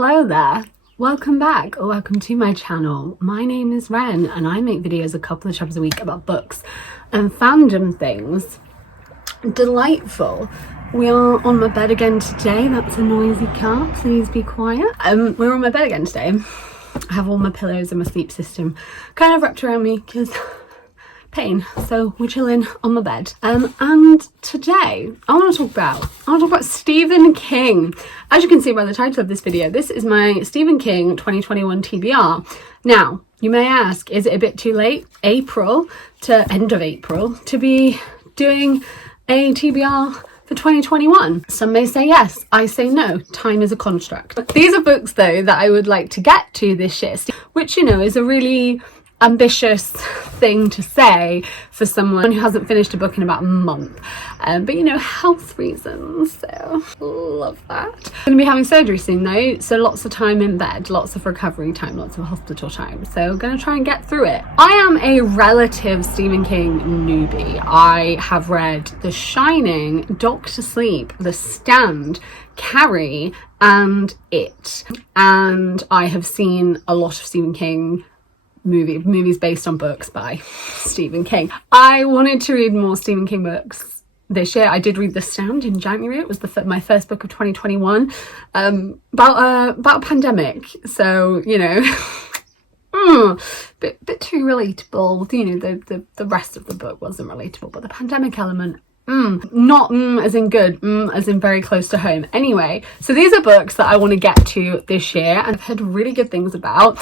Hello there, welcome back or welcome to my channel. My name is Ren and I make videos a couple of times a week about books and fandom things. Delightful. We are on my bed again today. That's a noisy car, please be quiet. We're on my bed again today. I have all my pillows and my sleep system kind of wrapped around me because pain, so we're chilling on my bed. And today I want to talk about Stephen King. As you can see by the title of this video, this is my Stephen King 2021 TBR. Now you may ask, is it a bit too late, end of April, to be doing a TBR for 2021? Some may say yes, I say no, time is a construct. These are books though that I would like to get to this year, which, you know, is a really ambitious thing to say for someone who hasn't finished a book in about a month, but you know, health reasons, so love that. I'm gonna be having surgery soon though, so lots of time in bed, lots of recovery time, lots of hospital time, so gonna try and get through it. I am a relative Stephen King newbie. I have read The Shining, Doctor Sleep, The Stand, Carrie and It, and I have seen a lot of Stephen King movies based on books by Stephen King. I wanted to read more Stephen King books this year. I did read The Stand in January. It was my first book of 2021, about a pandemic, so you know, bit too relatable. You know, the rest of the book wasn't relatable, but the pandemic element, not as in good, as in very close to home. Anyway, so these are books that I want to get to this year and I've heard really good things about.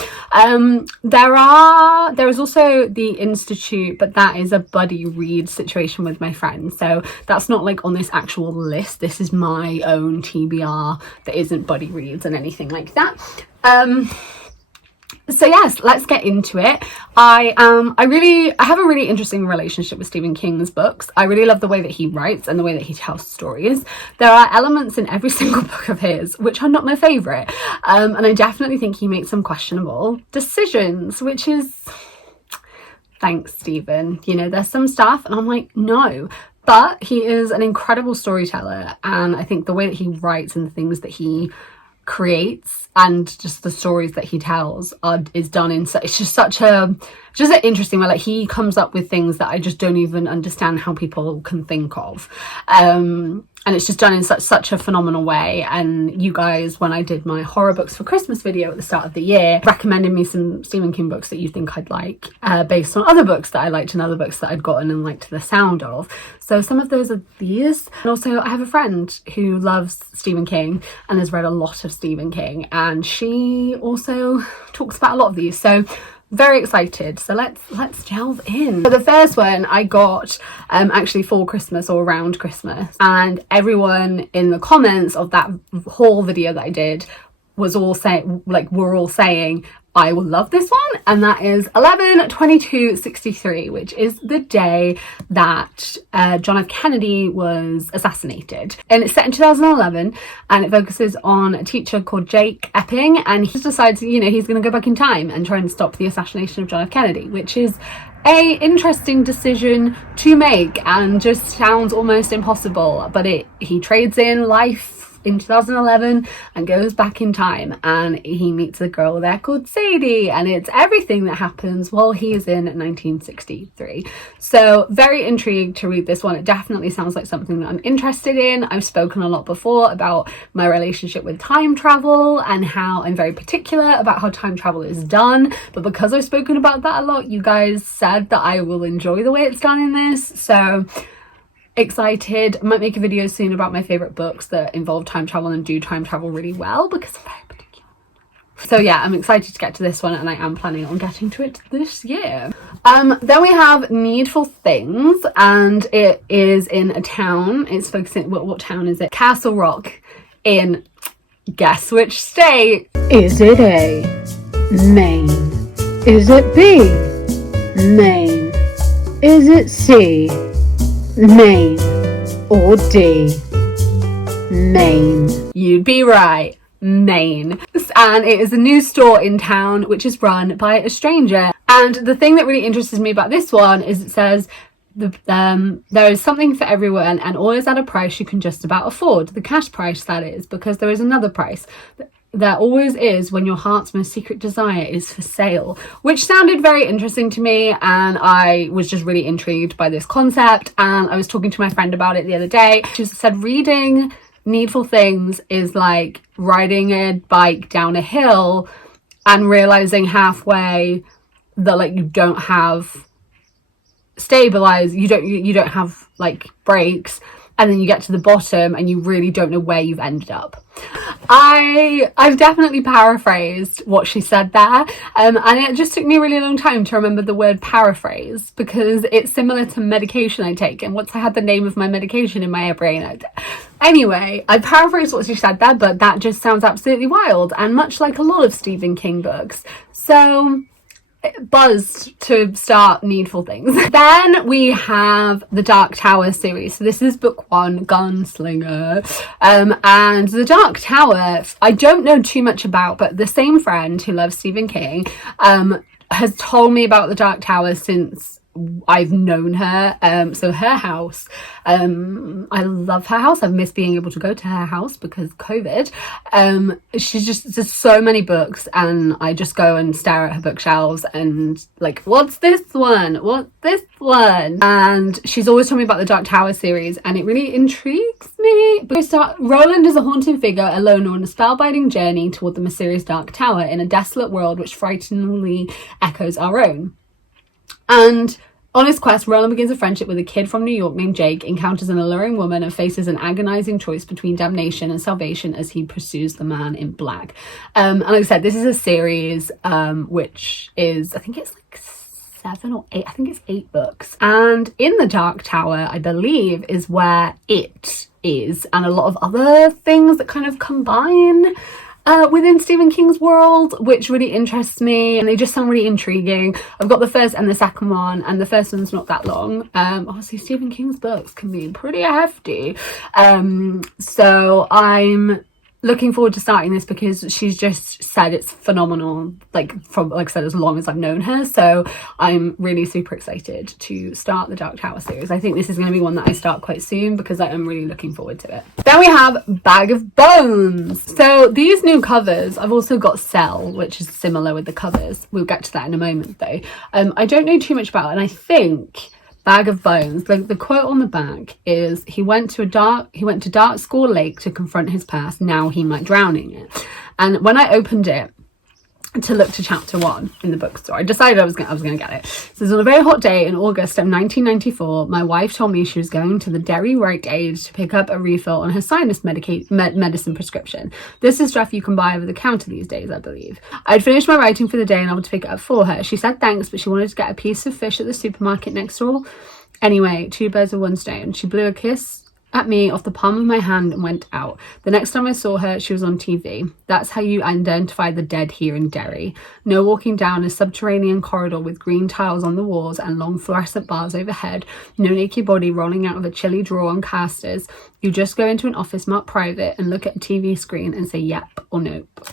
There is also The Institute, but that is a buddy read situation with my friends, so that's not like on this actual list. This is my own TBR that isn't buddy reads and anything like that. So yes, let's get into it. I have a really interesting relationship with Stephen King's books. I really love the way that he writes and the way that he tells stories. There are elements in every single book of his which are not my favourite, and I definitely think he makes some questionable decisions, which is, thanks Stephen. You know, there's some stuff and I'm like, no. But he is an incredible storyteller, and I think the way that he writes and the things that he creates and just the stories that he tells is done in it's just an interesting way. Like, he comes up with things that I just don't even understand how people can think of, and it's just done in such a phenomenal way. And you guys, when I did my horror books for Christmas video at the start of the year, recommended me some Stephen King books that you think I'd like, based on other books that I liked and other books that I'd gotten and liked the sound of. So some of those are these. And also I have a friend who loves Stephen King and has read a lot of Stephen King, and she also talks about a lot of these, so very excited. So let's delve in. So the first one I got actually for Christmas or around Christmas, and everyone in the comments of that whole video that I did was all saying, like, we're all saying I will love this one, and that is 11/22/63, which is the day that John F. Kennedy was assassinated. And it's set in 2011, and it focuses on a teacher called Jake Epping, and he decides, you know, he's going to go back in time and try and stop the assassination of John F. Kennedy, which is a interesting decision to make and just sounds almost impossible. But he trades in life in 2011 and goes back in time, and he meets a girl there called Sadie, and it's everything that happens while he is in 1963. So very intrigued to read this one. It definitely sounds like something that I'm interested in. I've spoken a lot before about my relationship with time travel and how I'm very particular about how time travel is done, but because I've spoken about that a lot, you guys said that I will enjoy the way it's done in this, so excited. I might make a video soon about my favourite books that involve time travel and do time travel really well, because I'm very particular. So yeah, I'm excited to get to this one, and I am planning on getting to it this year. Then we have Needful Things, and it is in a town. It's focusing, what town is it? Castle Rock in, guess which state? Is it A, Maine? Is it B, Maine? Is it C, Maine? Or D, Maine? You'd be right, Maine. And it is a new store in town which is run by a stranger. And the thing that really interests me about this one is it says there is something for everyone, and all is at a price you can just about afford. The cash price, that is, because there is another price. there always is when your heart's most secret desire is for sale, which sounded very interesting to me, and I was just really intrigued by this concept. And I was talking to my friend about it the other day. She said reading Needful Things is like riding a bike down a hill and realizing halfway that like you don't have stabilize, you don't have like brakes, and then you get to the bottom and you really don't know where you've ended up. I've definitely paraphrased what she said there, and it just took me a really long time to remember the word paraphrase, because it's similar to medication I take, and once I had the name of my medication in my brain, anyway, I paraphrased what she said there, but that just sounds absolutely wild, and much like a lot of Stephen King books. So buzzed to start Needful Things. Then we have the Dark Tower series. So this is book 1, Gunslinger. And the Dark Tower, I don't know too much about, but the same friend who loves Stephen King has told me about the Dark Tower since I've known her. So her house, I love her house. I've missed being able to go to her house because COVID. She's just, there's so many books, and I just go and stare at her bookshelves and like, what's this one? What's this one? And she's always told me about the Dark Tower series, and it really intrigues me. But Roland is a haunting figure alone on a spellbinding journey toward the mysterious Dark Tower in a desolate world which frighteningly echoes our own. And on his quest, Roland begins a friendship with a kid from New York named Jake, encounters an alluring woman, and faces an agonizing choice between damnation and salvation as he pursues the man in black. And like I said, this is a series which is, I think it's like 7 or 8, I think it's 8 books. And in the Dark Tower, I believe, is where it is, and a lot of other things that kind of combine within Stephen King's world, which really interests me, and they just sound really intriguing. I've got the first and the second one, and the first one's not that long. Obviously Stephen King's books can be pretty hefty, so I'm looking forward to starting this because she's just said it's phenomenal, like from, like I said, as long as I've known her. So I'm really super excited to start the Dark Tower series. I think this is going to be one that I start quite soon because I am really looking forward to it. Then we have Bag of Bones. So these new covers, I've also got Cell, which is similar with the covers. We'll get to that in a moment though. I don't know too much about it, and I think Bag of Bones, like the quote on the back is, he went to Dark School Lake to confront his past, now he might drown in it. And when I opened it to look to chapter 1 in the bookstore, I decided I was gonna get it. So on a very hot day in August of 1994, my wife told me she was going to the Derry Rite Aid to pick up a refill on her sinus medicine prescription. This is stuff you can buy over the counter these days, I believe. I'd finished my writing for the day and I wanted to pick it up for her. She said thanks, but she wanted to get a piece of fish at the supermarket next door. Anyway, 2 birds with 1 stone. She blew a kiss at me off the palm of my hand and went out. The next time I saw her, she was on TV. That's how you identify the dead here in Derry. No walking down a subterranean corridor with green tiles on the walls and long fluorescent bars overhead. No naked body rolling out of a chilly drawer on casters. You just go into an office marked private and look at a TV screen and say yep or nope.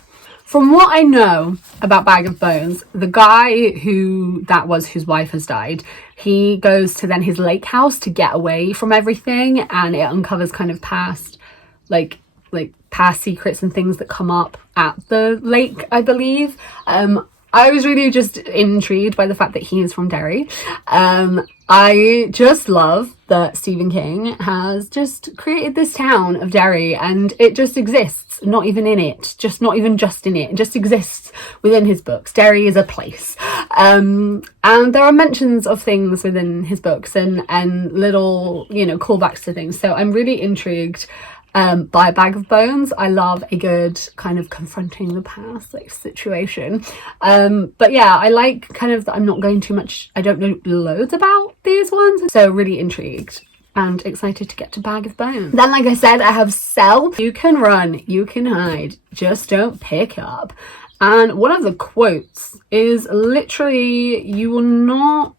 From what I know about Bag of Bones, the guy whose wife has died, he goes to then his lake house to get away from everything, and it uncovers kind of past secrets and things that come up at the lake, I believe. I was really just intrigued by the fact that he is from Derry. I just love that Stephen King has just created this town of Derry, and it just exists, not even in it, not even just in it, it just exists within his books. Derry is a place. And there are mentions of things within his books and little, callbacks to things. So I'm really intrigued by Bag of Bones. I love a good kind of confronting the past situation. But yeah, I like kind of that I'm not going too much, I don't know loads about these ones, so really intrigued and excited to get to Bag of Bones. Then, like I said, I have Cell. You can run, you can hide, just don't pick up. And one of the quotes is literally, you will not,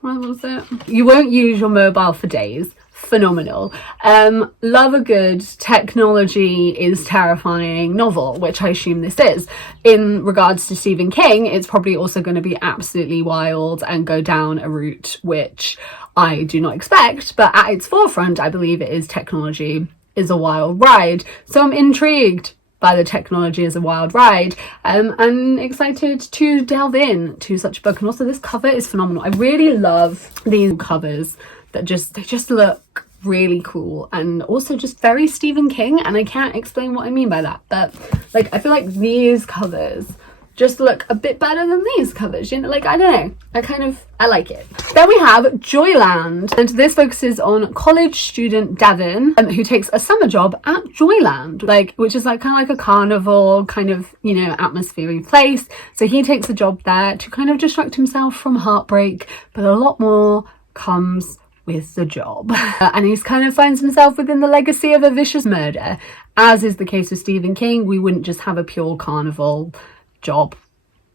what was it? You won't use your mobile for days. Phenomenal. Love a good technology is terrifying novel, which I assume this is. In regards to Stephen King, it's probably also going to be absolutely wild and go down a route which I do not expect, but at its forefront, I believe it is technology is a wild ride. So I'm intrigued by the technology is a wild ride, and excited to delve in to such a book. And also this cover is phenomenal. I really love these covers that they just look really cool, and also just very Stephen King, and I can't explain what I mean by that, but like I feel like these covers just look a bit better than these covers, you know, like I don't know, I like it. Then we have Joyland, and this focuses on college student Devon, who takes a summer job at Joyland, which is like kind of like a carnival kind of, you know, atmospheric place. So he takes a job there to kind of distract himself from heartbreak, but a lot more comes with the job. And he's kind of finds himself within the legacy of a vicious murder. As is the case with Stephen King, we wouldn't just have a pure carnival job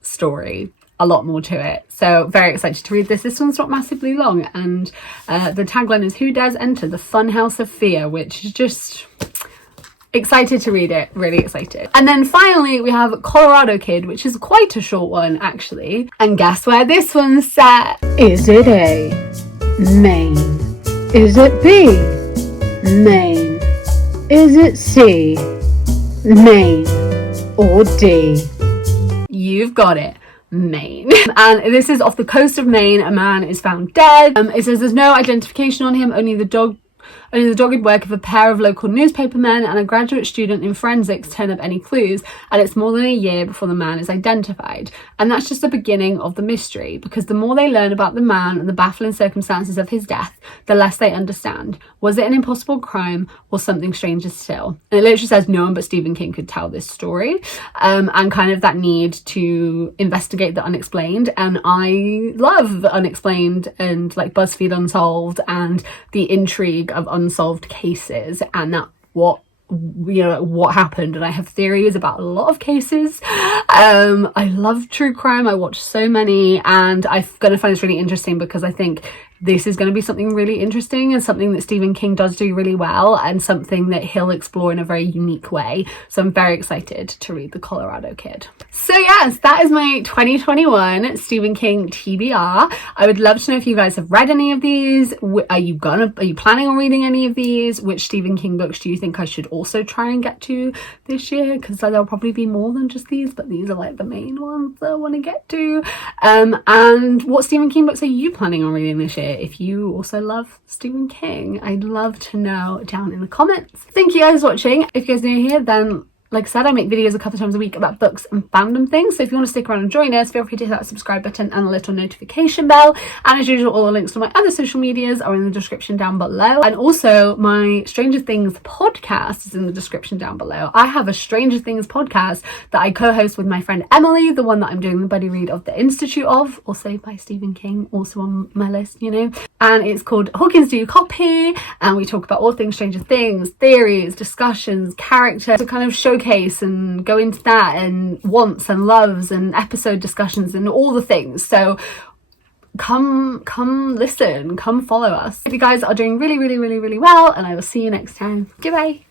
story, a lot more to it. So very excited to read this. This one's not massively long, and the tagline is "Who dares enter the fun house of fear," which is just excited to read it, really excited. And then finally we have Colorado Kid, which is quite a short one actually, and guess where this one's set? Is it A, Maine? Is it B, Maine? Is it C, Maine? Or D? You've got it, Maine. And this is off the coast of Maine. A man is found dead. It says there's no identification on him, only the dogged work of a pair of local newspapermen and a graduate student in forensics turn up any clues, and it's more than a year before the man is identified. And that's just the beginning of the mystery, because the more they learn about the man and the baffling circumstances of his death, the less they understand. Was it an impossible crime or something stranger still? And it literally says no one but Stephen King could tell this story, and kind of that need to investigate the unexplained. And I love the unexplained and like BuzzFeed Unsolved and the intrigue of unsolved cases, and that what happened. And I have theories about a lot of cases. I love true crime. I watch so many, and I'm gonna find this really interesting because I think this is going to be something really interesting and something that Stephen King does do really well, and something that he'll explore in a very unique way. So I'm very excited to read The Colorado Kid. So yes, that is my 2021 Stephen King TBR. I would love to know if you guys have read any of these. Are you planning on reading any of these? Which Stephen King books do you think I should also try and get to this year? Because there'll probably be more than just these, but these are like the main ones that I want to get to. And what Stephen King books are you planning on reading this year? If you also love Stephen King, I'd love to know down in the comments. Thank you guys for watching. If you guys are new here, then like I said, I make videos a couple times a week about books and fandom things. So if you want to stick around and join us, feel free to hit that subscribe button and the little notification bell. And as usual, all the links to my other social medias are in the description down below. And also my Stranger Things podcast is in the description down below. I have a Stranger Things podcast that I co-host with my friend Emily, the one that I'm doing the buddy read of The Institute of, also by Stephen King, also on my list, you know. And it's called Hawkins Do You Copy? And we talk about all things Stranger Things, theories, discussions, character, to kind of showcase and go into that, and wants and loves and episode discussions and all the things. So come listen, come follow us. If you guys are doing really, really, really, really well, and I will see you next time. Goodbye.